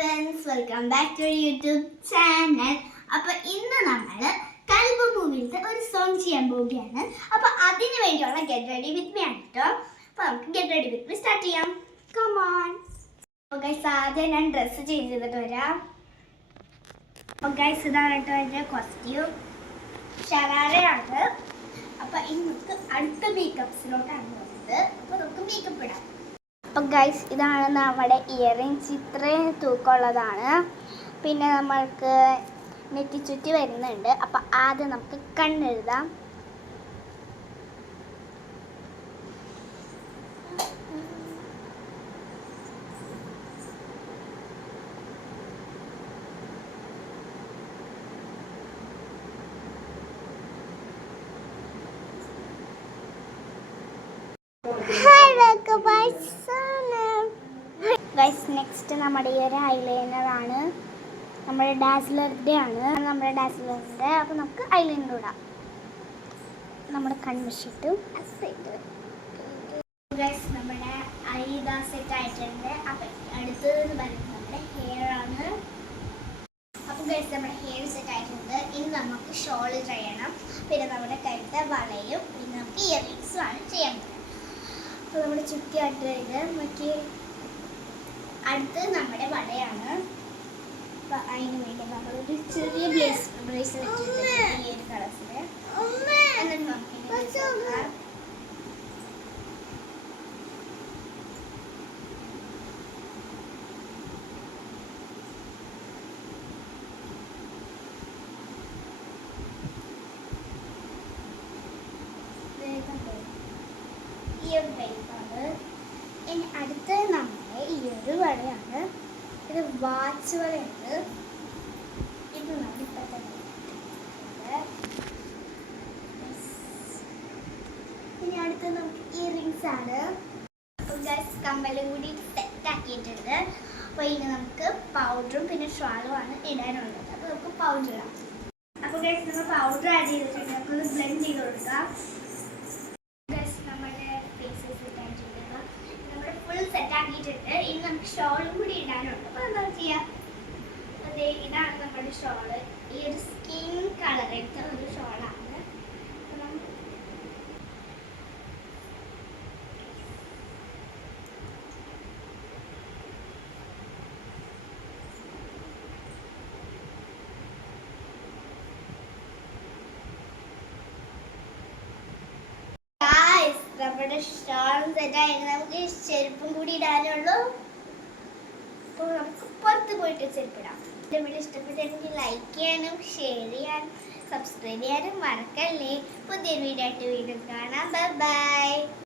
Friends welcome back to YouTube channel അപ്പൊ ഇന്ന് നമ്മൾ കൽബ് മൂവിയിലത്തെ ഒരു സോങ് ചെയ്യാൻ പോവുകയാണ്. അപ്പൊ അതിനു വേണ്ടിയുള്ള ഗെറ്റ് റെഡി വിത്ത് മീ ആണ് അപ്പൊ നമുക്ക് get ready with me start ചെയ്യാം. കമോൺ ഗൈസ് ആദ്യം ഞാൻ ഡ്രസ്സ് ചേഞ്ച് ചെയ്തിട്ട് വരാം. അപ്പൊ ഗൈസ് ഇതാണ് കേട്ടോ എന്റെ കോസ്റ്റ്യൂം ഷരാരയാണ്. അപ്പൊ ഇന്ന് നമുക്ക് അടുത്ത മേക്കപ്പ്സിലോട്ടാണ് പോകുന്നത് അപ്പൊ നമുക്ക് മേക്കപ്പ് ഇടാം. അപ്പം ഗൈസ് ഇതാണ് നമ്മുടെ ഇയറിങ്സ് ഇത്രയും തൂക്കമുള്ളതാണ്. പിന്നെ നമ്മൾക്ക് നെറ്റിച്ചുറ്റി വരുന്നുണ്ട്. അപ്പം ആദ്യം നമുക്ക് കണ്ണെഴുതാം. ഗൈസ് നെക്സ്റ്റ് നമ്മുടെ ഈ ഒരു ഐലൈനർ ആണ്. നമ്മുടെ ഡാസ്ലറിന്റെ ആണ്. നമ്മുടെ ഡാസ്ലറിന്റെ അപ്പോൾ നമുക്ക് ഐലൈനർ ഇടാം. നമ്മുടെ കൺമിഷിട്ടും ഗൈസ് നമ്മുടെ ഐ ഇതാ സെറ്റ് ആയിട്ടുണ്ട്. അപ്പം അടുത്തതെന്ന് പറയുന്നത് നമ്മുടെ ഹെയർ ആണ്. അപ്പോൾ ഗൈസ് നമ്മുടെ ഹെയർ സെറ്റ് ആയിട്ടുണ്ട്. ഇനി നമുക്ക് ഷോൾ ചെയ്യണം. പിന്നെ നമ്മുടെ കഴുത്ത വളയും പിന്നെ നമുക്ക് ഇയറിങ്സും ആണ് ചെയ്യാൻ പോകുന്നത്. അപ്പോൾ നമ്മുടെ ചുറ്റിയായിട്ട് നോക്കി അടുത്ത് നമ്മുടെ വടയാണ്. അതിന് വേണ്ടി ഒരു ചെറിയ ബ്ലേസ് ബ്രേസ്ലെറ്റ് ഈ ഒരു എന്നിട്ട് വരും. ഈ ഒരു ടൈപ്പാണ് ഇനി അടുത്തത് നമ്മുടെ ഈ ഒരു വളയാണ് ഇത് വാച്ച് വളയുണ്ട് ഇത് നമ്മുടെ ഇപ്പോഴത്തെ ഇനി അടുത്തത് നമുക്ക് ഇയറിങ്സ് ആണ്. കമ്മലും കൂടി സെറ്റ് ആക്കിയിട്ടുണ്ട്. അപ്പോൾ ഇനി നമുക്ക് പൗഡറും പിന്നെ ഷാളും ആണ് ഇടാനുള്ളത്. അപ്പോൾ നമുക്ക് പൗഡർ ഇടാം. അപ്പോൾ കഴിച്ച് നമ്മൾ പൗഡർ ആഡ് ചെയ്തിട്ടുണ്ട്. നമുക്കൊന്ന് ബ്ലെൻഡ് ചെയ്ത് കൊടുക്കാം ഗസ് നമ്മുടെ ഫേസ് സെറ്റ് ആക്കിയിട്ടുണ്ട് നമ്മുടെ ഫുൾ ആക്കിയിട്ടുണ്ട് ഇനി നമുക്ക് ഷോളും കൂടി ഇടാനുണ്ട്. അപ്പോൾ എന്താ ചെയ്യാ? അതെ ഇതാണ് നമ്മുടെ ഷോൾ. ഈ ഒരു സ്കിൻ കളർ എടുത്ത ഒരു ഷോളാണ് അപ്പോൾ നമുക്ക് നമ്മുടെ ഷോൾ സെറ്റ് ആയിട്ട് നമുക്ക് ചെരുപ്പും കൂടി ഇടാനുള്ളൂ. അപ്പോൾ നമുക്ക് പുറത്ത് പോയിട്ട് ചെരുപ്പിടാം. വീഡിയോ ഇഷ്ടപ്പെട്ടെങ്കിൽ ലൈക്ക് ചെയ്യാനും ഷെയർ ചെയ്യാനും സബ്സ്ക്രൈബ് ചെയ്യാനും മറക്കല്ലേ. പുതിയ വീഡിയോ ആയിട്ട് വീണ്ടും കാണാം. Bye bye